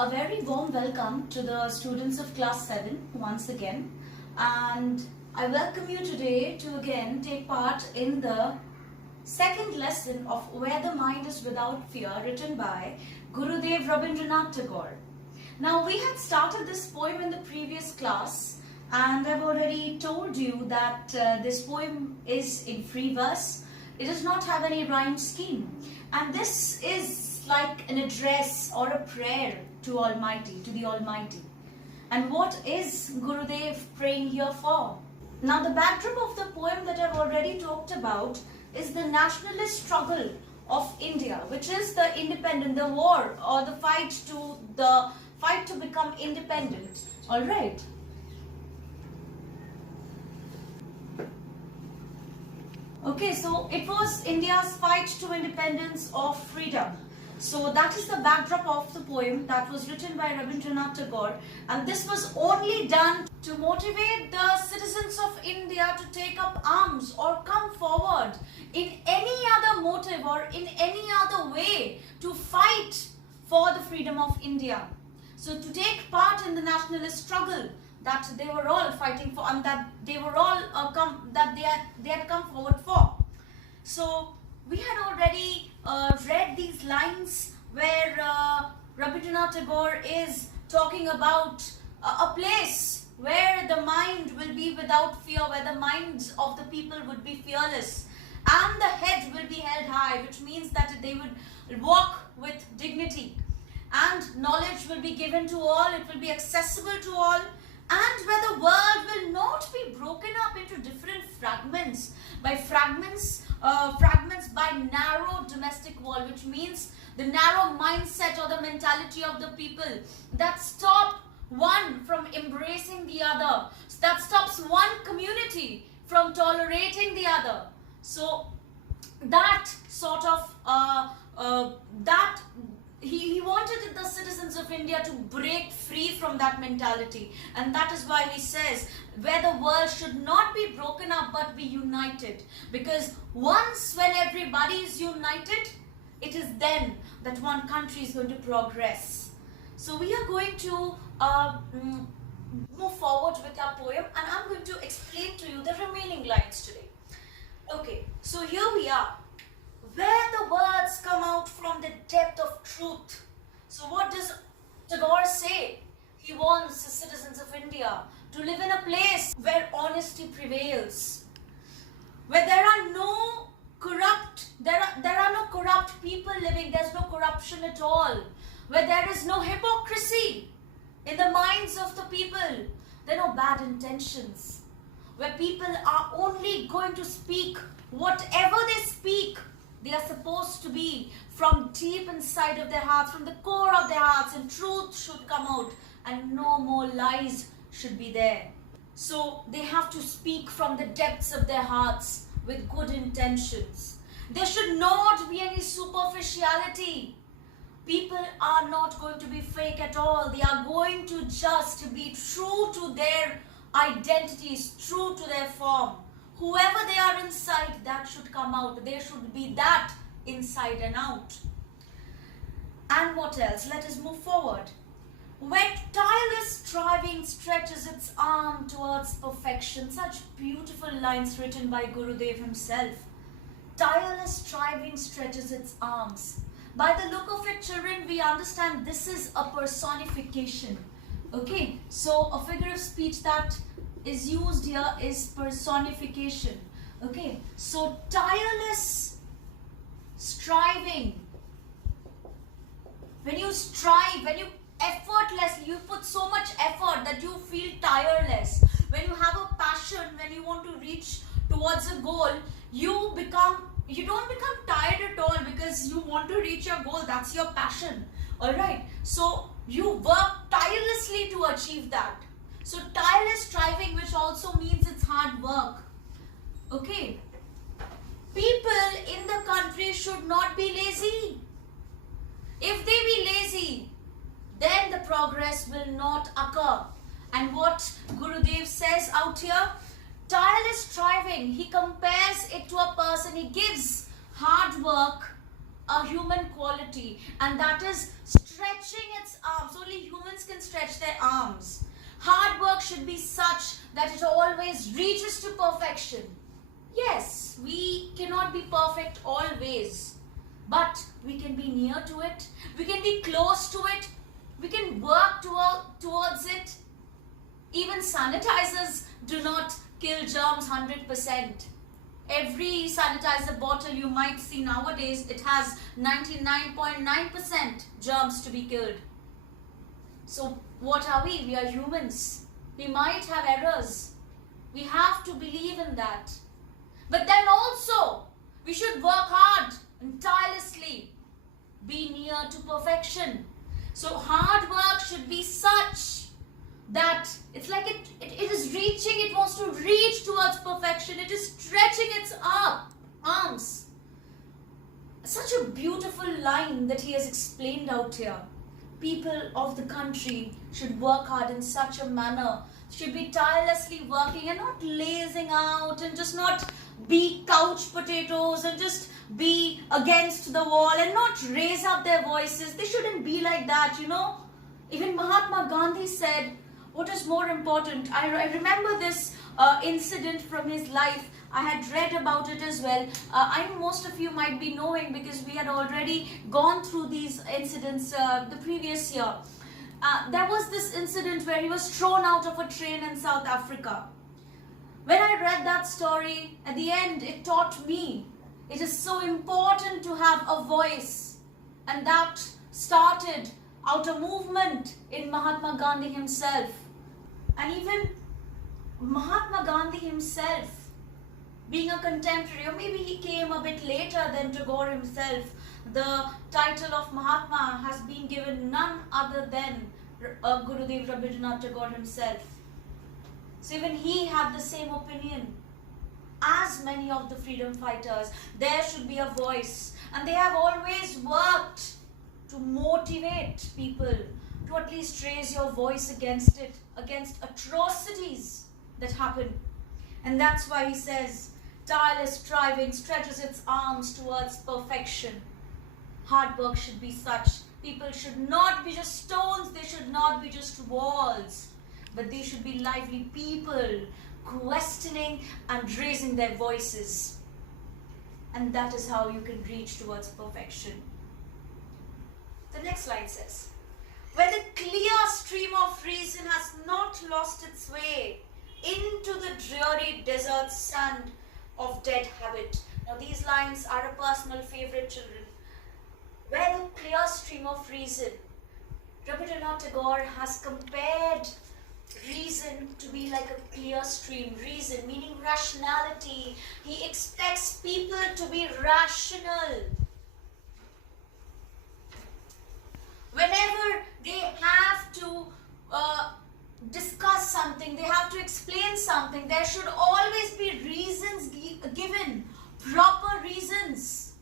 A very warm welcome to the students of class 7 once again, and I welcome you today to again take part in the second lesson of Where the Mind is Without Fear, written by Gurudev Rabindranath Tagore. Now, we had started this poem in the previous class, and I've already told you that this poem is in free verse. It does not have any rhyme scheme, and this is like an address or a prayer to the Almighty. And what is Gurudev praying here for? Now, the backdrop of the poem that I've already talked about is the nationalist struggle of India, which is the war or the fight to become independent. All right. Okay, so it was India's fight to independence or freedom. So that is the backdrop of the poem that was written by Rabindranath Tagore, and this was only done to motivate the citizens of India to take up arms or come forward in any other motive or in any other way to fight for the freedom of India. So to take part in the nationalist struggle that they were all fighting for, and that they were all they had come forward for. So we had already read these lines where Rabindranath Tagore is talking about a place where the mind will be without fear, where the minds of the people would be fearless and the head will be held high, which means that they would walk with dignity, and knowledge will be given to all, it will be accessible to all, and where the world will not be broken up into different fragments by narrow domestic wall, which means the narrow mindset or the mentality of the people that stop one from embracing the other, that stops one community from tolerating the other. So that sort of he wanted the citizens of India to break free from that mentality, and that is why he says where the world should not be broken up but be united, because once when everybody is united, it is then that one country is going to progress. So we are going to move forward with our poem, and I'm going to explain to you the remaining lines today. Okay, so here we are, where the words come out from the depth of truth. So what does Tagore say? He wants the citizens of India to live in a place where honesty prevails, where there are no corrupt people living, there's no corruption at all, where there is no hypocrisy in the minds of the people, there are no bad intentions, where people are only going to speak whatever they speak. They are supposed to be from deep inside of their hearts, from the core of their hearts, and truth should come out and no more lies should be there. So they have to speak from the depths of their hearts with good intentions. There should not be any superficiality. People are not going to be fake at all. They are going to just be true to their identities, true to their form. Whoever they are inside, that should come out. There should be that inside and out. And what else? Let us move forward. When tireless striving stretches its arm towards perfection. Such beautiful lines written by Gurudev himself. Tireless striving stretches its arms. By the look of it, children, we understand this is a personification. Okay, so a figure of speech that is used here is personification. Okay, so tireless striving. When you strive, when you effortlessly, you put so much effort that you feel tireless. When you have a passion, when you want to reach towards a goal, you don't become tired at all because you want to reach your goal. That's your passion. Alright, so you work tirelessly to achieve that. So tireless striving, which also means it's hard work. Okay. People in the country should not be lazy. If they be lazy, then the progress will not occur. And what Gurudev says out here, tireless striving, he compares it to a person. He gives hard work a human quality, and that is stretching its arms. Only should be such that it always reaches to perfection. Yes, we cannot be perfect always, but we can be near to it, we can be close to it, we can work towards it. Even sanitizers do not kill germs 100%. Every sanitizer bottle you might see nowadays, it has 99.9% germs to be killed. So what are we? We are humans. We might have errors. We have to believe in that. But then also, we should work hard and tirelessly be near to perfection. So hard work should be such that it's like it is reaching, it wants to reach towards perfection. It is stretching its arms. Such a beautiful line that he has explained out here. People of the country should work hard in such a manner, should be tirelessly working and not lazing out and just not be couch potatoes and just be against the wall and not raise up their voices. They shouldn't be like that, you know. Even Mahatma Gandhi said, what is more important? I remember this incident from his life. I had read about it as well. I know most of you might be knowing because we had already gone through these incidents the previous year. There was this incident where he was thrown out of a train in South Africa. When I read that story, at the end it taught me it is so important to have a voice, and that started out a movement in Mahatma Gandhi himself. And even Mahatma Gandhi himself, being a contemporary, or maybe he came a bit later than Tagore himself, the title of Mahatma has been given none other than Gurudev Rabindranath Tagore himself. So even he had the same opinion as many of the freedom fighters. There should be a voice, and they have always worked to motivate people to at least raise your voice against it, against atrocities that happen. And that's why he says, tireless striving stretches its arms towards perfection. Hard work should be such. People should not be just stones, they should not be just walls, but they should be lively people, questioning and raising their voices. And that is how you can reach towards perfection. The next line says, where the clear stream of reason has not lost its way into the dreary desert sand of dead habit. Now these lines are a personal favorite, children. Where the clear stream of reason, Rabindranath Tagore has compared reason to be like a clear stream. Reason meaning rationality. He expects people to be rational. Whenever they have to discuss something, they have to explain something, there should always be reasons given, proper reasons.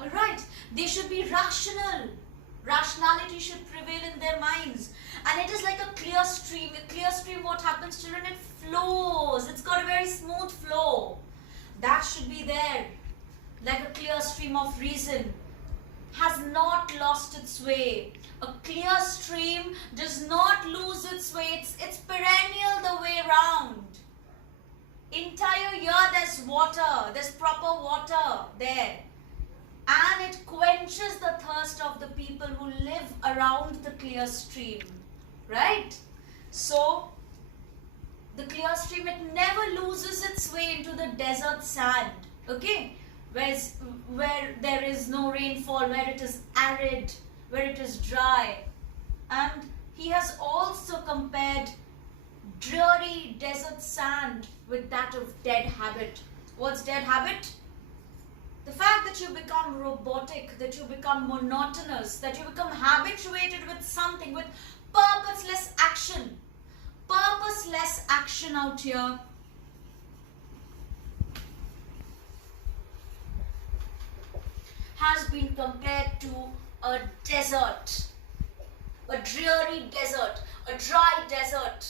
Alright, they should be rational. Rationality should prevail in their minds. And it is like a clear stream. A clear stream, what happens, children? It flows. It's got a very smooth flow. That should be there. Like a clear stream of reason. Has not lost its way. A clear stream does not lose its way. It's perennial the way round. Entire year there's water. There's proper water there. And it quenches the thirst of the people who live around the clear stream. Right? So, the clear stream, it never loses its way into the desert sand. Okay? Where there is no rainfall, where it is arid, where it is dry. And he has also compared dreary desert sand with that of dead habit. What's dead habit? The fact that you become robotic, that you become monotonous, that you become habituated with something, with purposeless action. Purposeless action out here. Has been compared to a desert, a dreary desert, a dry desert.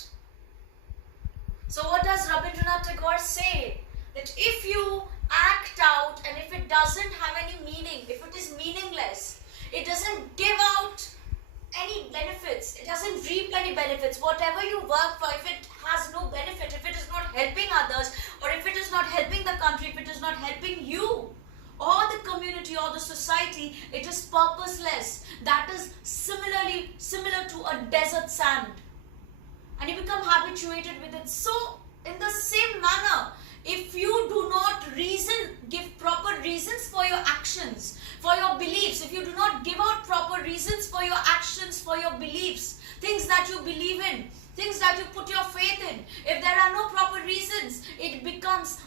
So what does Rabindranath Tagore say? That if you act out and if it doesn't have any meaning, if it is meaningless, it doesn't give out any benefits, it doesn't reap any benefits. Whatever you work for, if it has no benefit, if it is not helping others, or if it is not helping the country, if it is not helping you, or the community or the society, it is purposeless. That is similar to a desert sand. And you become habituated with it. So, in the same manner, if you do not give proper reasons for your actions, for your beliefs, if you do not give out proper reasons for your actions, for your beliefs, things that you believe in, things that you put your faith in, if there are no proper reasons, it becomes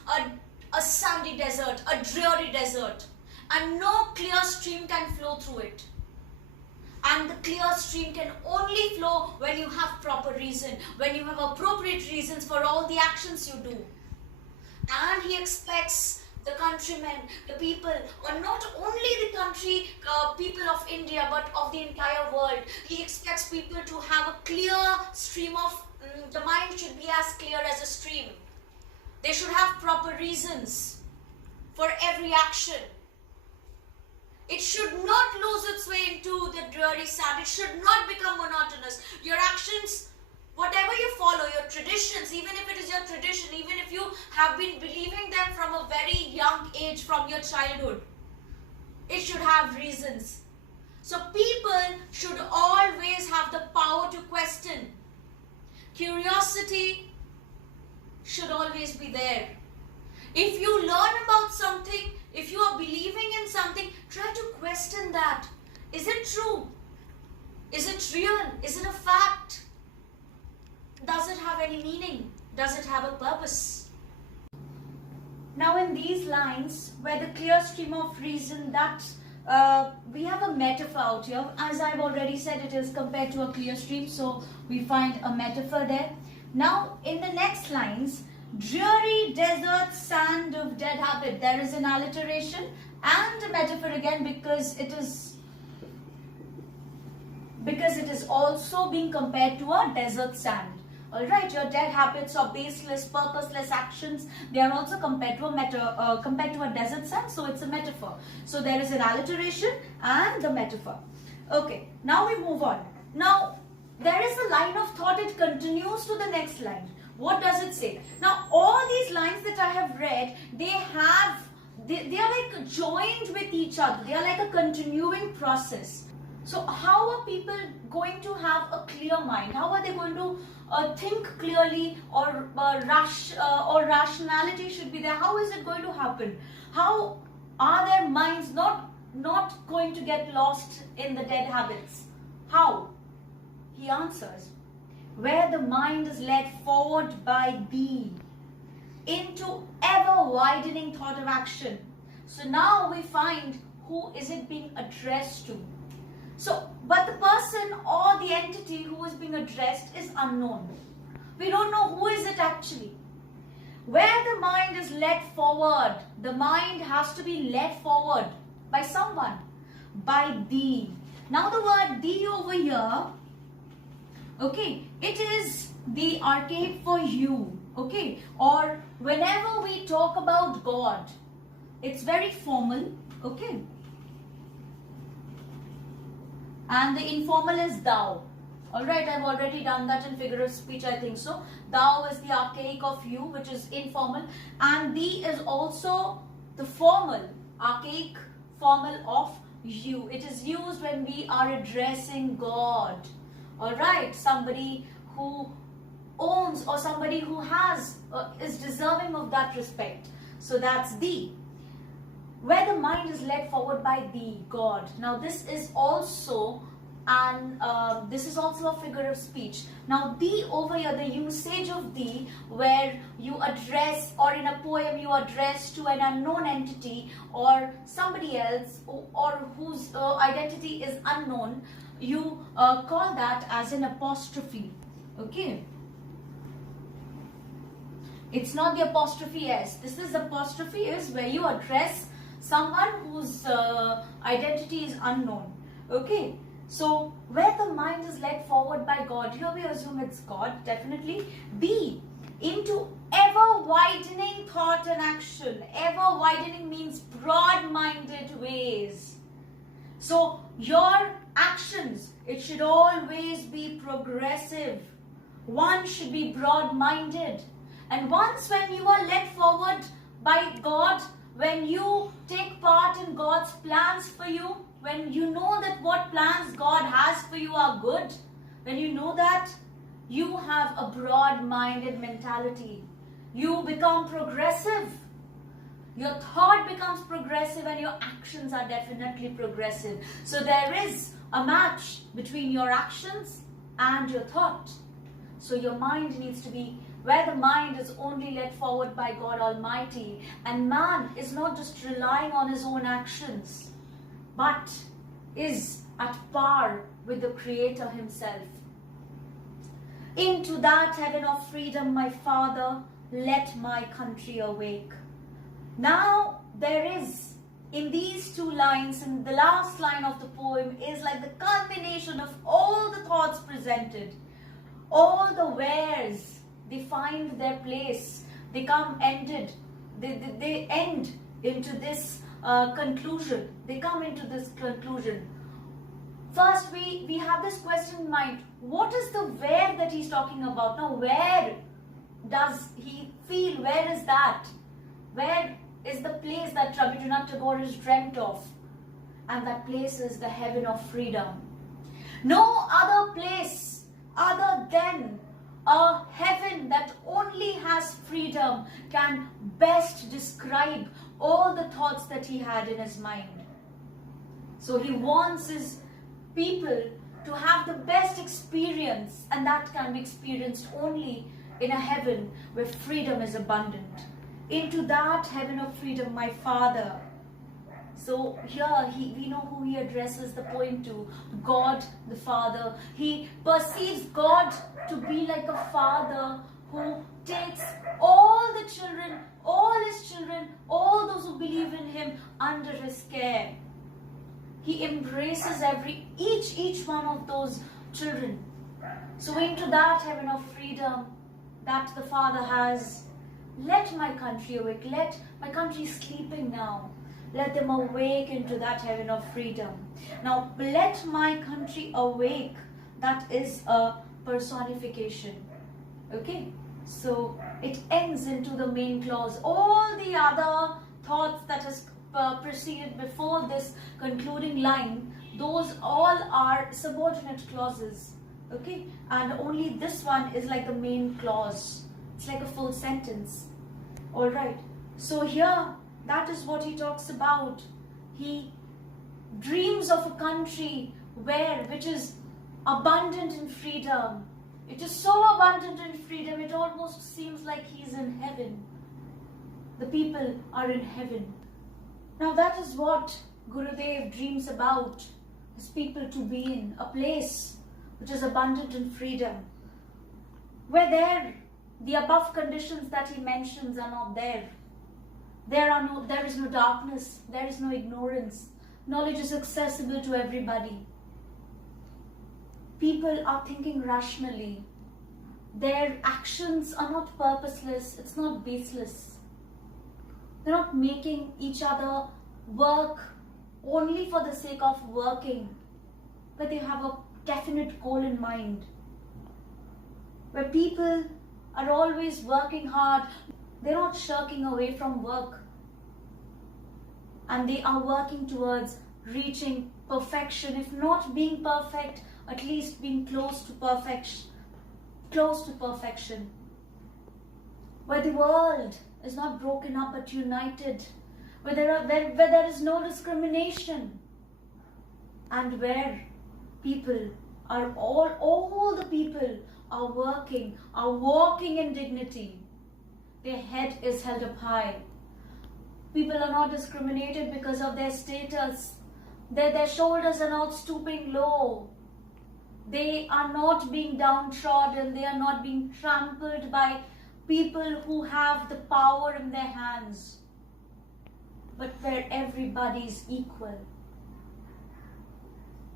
a sandy desert, a dreary desert, and no clear stream can flow through it. And the clear stream can only flow when you have proper reason, when you have appropriate reasons for all the actions you do. And he expects the countrymen, the people, or not only the people of India, but of the entire world. He expects people to have a clear stream of, the mind should be as clear as a stream. They should have proper reasons for every action. It should not lose its way into the dreary sand. It should not become monotonous. Your actions, whatever you follow, your traditions, even if it is your tradition, even if you have been believing them from a very young age, from your childhood, it should have reasons. So people should always have the power to question. Curiosity should always be there. If you learn about something, if you are believing in something, try to question that. Is it true? Is it real? Is it a fact? Does it have any meaning? Does it have a purpose? Now in these lines, where the clear stream of reason, that we have a metaphor out here. As I've already said, it is compared to a clear stream, so we find a metaphor there. Now in the next lines, dreary desert sand of dead habit. There is an alliteration and a metaphor again, because it is also being compared to a desert sand. Alright, your dead habits or baseless, purposeless actions, they are also compared to a desert sand, so it's a metaphor. So there is an alliteration and the metaphor. Okay, now we move on. Now there is a line of thought, it continues to the next line. What does it say? Now all these lines that I have read, they are like joined with each other. They are like a continuing process. So how are people going to have a clear mind? How are they going to think clearly, or rationality should be there? How is it going to happen? How are their minds not going to get lost in the dead habits? How? He answers, where the mind is led forward by thee into ever widening thought of action. So now we find who is it being addressed to. So, but the person or the entity who is being addressed is unknown. We don't know who is it actually. Where the mind is led forward, the mind has to be led forward by someone, by thee. Now the word thee over here, okay, it is the archaic for you, okay, or whenever we talk about God, it's very formal, okay, and the informal is thou. Alright, I've already done that in figure of speech, I think so. Thou is the archaic of you, which is informal, and thee is also the formal, archaic formal of you. It is used when we are addressing God. Alright, somebody who owns or somebody who has is deserving of that respect. So that's thee. Where the mind is led forward by thee, God. Now this is also a figure of speech. Now thee over here, the usage of thee, where you address, or in a poem you address to an unknown entity or somebody else, or whose identity is unknown, you call that as an apostrophe. Okay, it's not the apostrophe s. This is apostrophe is where you address someone whose identity is unknown. Okay, so where the mind is led forward by God, here we assume it's God, definitely. B, into ever widening thought and action. Ever widening means broad-minded ways. So your actions, it should always be progressive. One should be broad-minded. And once when you are led forward by God, when you take part in God's plans for you, when you know that what plans God has for you are good, when you know that, you have a broad-minded mentality. You become progressive. Your thought becomes progressive and your actions are definitely progressive. So there is a match between your actions and your thought. So your mind needs to be where the mind is only led forward by God Almighty, and man is not just relying on his own actions, but is at par with the Creator himself. Into that heaven of freedom, my Father, let my country awake. Now there is, in these two lines, in the last line of the poem, is like the culmination of all the thoughts presented. All the wheres, they find their place. They come ended. They end into this conclusion. They come into this conclusion. First, we have this question in mind. What is the where that he's talking about? Now, where does he feel? Where is that? Where is the place that Rabindranath Tagore is dreamt of? And that place is the heaven of freedom. No other place other than a heaven that only has freedom can best describe all the thoughts that he had in his mind. So he wants his people to have the best experience, and that can be experienced only in a heaven where freedom is abundant. Into that heaven of freedom, my Father. So here we know who he addresses the poem to, God the Father. He perceives God to be like a father who takes all the children, all his children, all those who believe in him under his care. He embraces each one of those children. So into that heaven of freedom that the Father has, let my country awake. Let my country sleeping now. Let them awake into that heaven of freedom. Now, let my country awake. That is a personification. Okay? So, it ends into the main clause. All the other thoughts that has preceded before this concluding line, those all are subordinate clauses. Okay? And only this one is like the main clause. It's like a full sentence. Alright. So here, that is what he talks about. He dreams of a country which is abundant in freedom. It is so abundant in freedom, it almost seems like he's in heaven. The people are in heaven. Now that is what Gurudev dreams about, his people to be in a place which is abundant in freedom, where the above conditions that he mentions are not there. There is no darkness, there is no ignorance. Knowledge is accessible to everybody. People are thinking rationally. Their actions are not purposeless, it's not baseless. They're not making each other work only for the sake of working, but they have a definite goal in mind. Where people are always working hard, they're not shirking away from work. And they are working towards reaching perfection, if not being perfect, at least being close to perfection. Where the world is not broken up but united, where there is no discrimination, and where people are all the people are walking in dignity. Their head is held up high. People are not discriminated because of their status. Their shoulders are not stooping low. They are not being downtrodden. They are not being trampled by people who have the power in their hands. But where everybody is equal.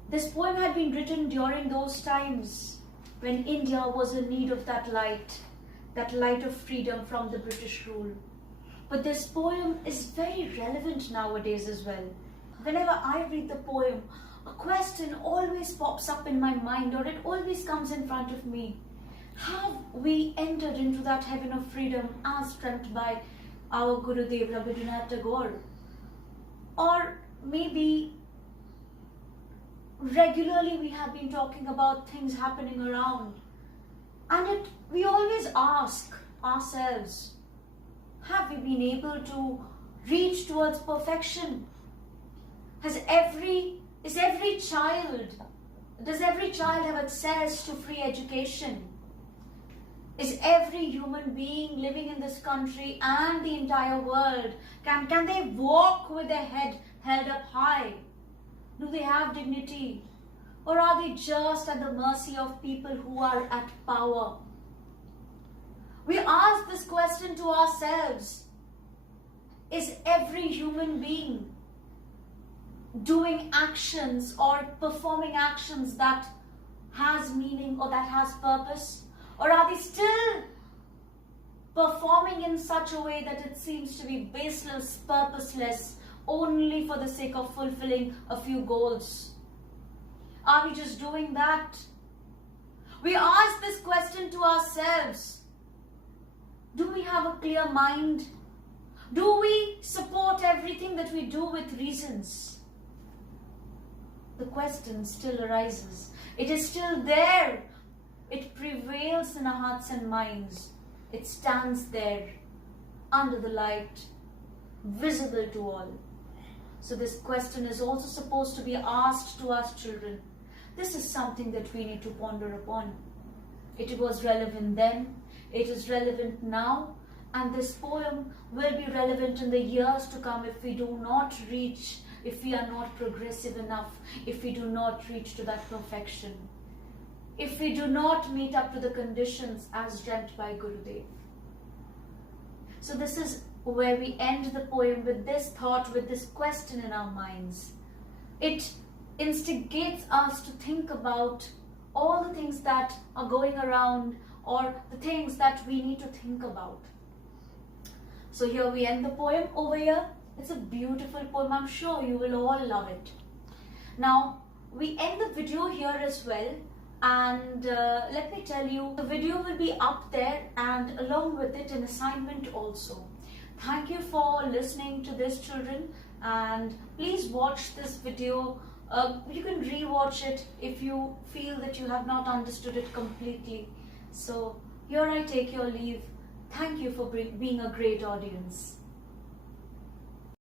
This poem had been written during those times when India was in need of that light of freedom from the British rule. But this poem is very relevant nowadays as well. Whenever I read the poem, a question always pops up in my mind, or it always comes in front of me. Have we entered into that heaven of freedom as dreamt by our Gurudev Rabindranath Tagore? Or maybe regularly we have been talking about things happening around, and we always ask ourselves, have we been able to reach towards perfection? Does every child have access to free education? Is every human being living in this country and the entire world, can they walk with their head held up high? Do they have dignity? Or are they just at the mercy of people who are at power? We ask this question to ourselves. Is every human being doing actions or performing actions that has meaning or that has purpose? Or are they still performing in such a way that it seems to be baseless, purposeless, only for the sake of fulfilling a few goals? Are we just doing that? We ask this question to ourselves. Do we have a clear mind? Do we support everything that we do with reasons? The question still arises. It is still there. It prevails in our hearts and minds. It stands there under the light, visible to all. So this question is also supposed to be asked to us children. This is something that we need to ponder upon. It was relevant then, it is relevant now, and this poem will be relevant in the years to come if we do not reach, if we are not progressive enough, if we do not reach to that perfection, if we do not meet up to the conditions as dreamt by Gurudev. So this is where we end the poem, with this thought, with this question in our minds. It instigates us to think about all the things that are going around, or the things that we need to think about. So here we end the poem over here. It's a beautiful poem. I'm sure you will all love it. Now, we end the video here as well. And let me tell you, the video will be up there, and along with it an assignment also. Thank you for listening to this, children, and please watch this video. You can re-watch it if you feel that you have not understood it completely. So here I take your leave. Thank you for being a great audience.